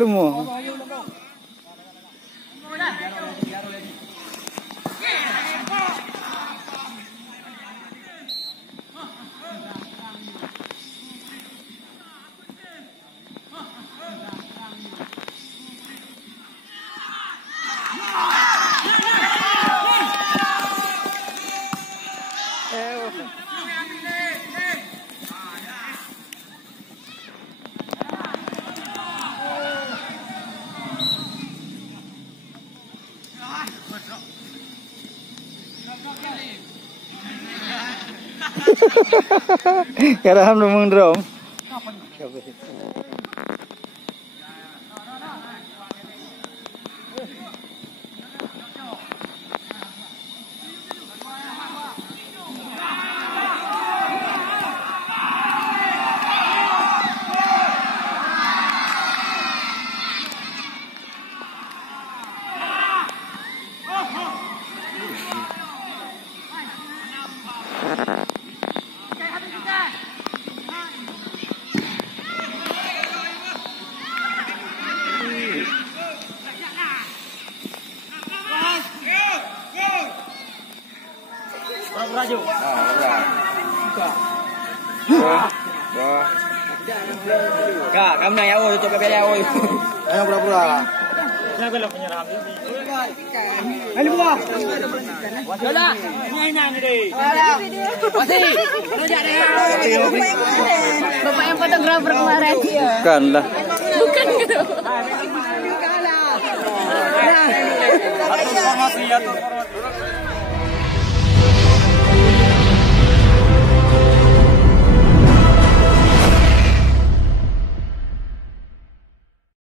lu mo. Karahan mo mong drum. Raju. Kak, kamu nanya oi, tutup bebek oi. Ayo pura-pura. Saya belum menyerah. Ayo buah. Sudah, nyanyi deh. Masih. Rojak deh. Bapak yang fotografer kemarin. Bukan lah. Bukan gitu. Ada informasi ya tuh.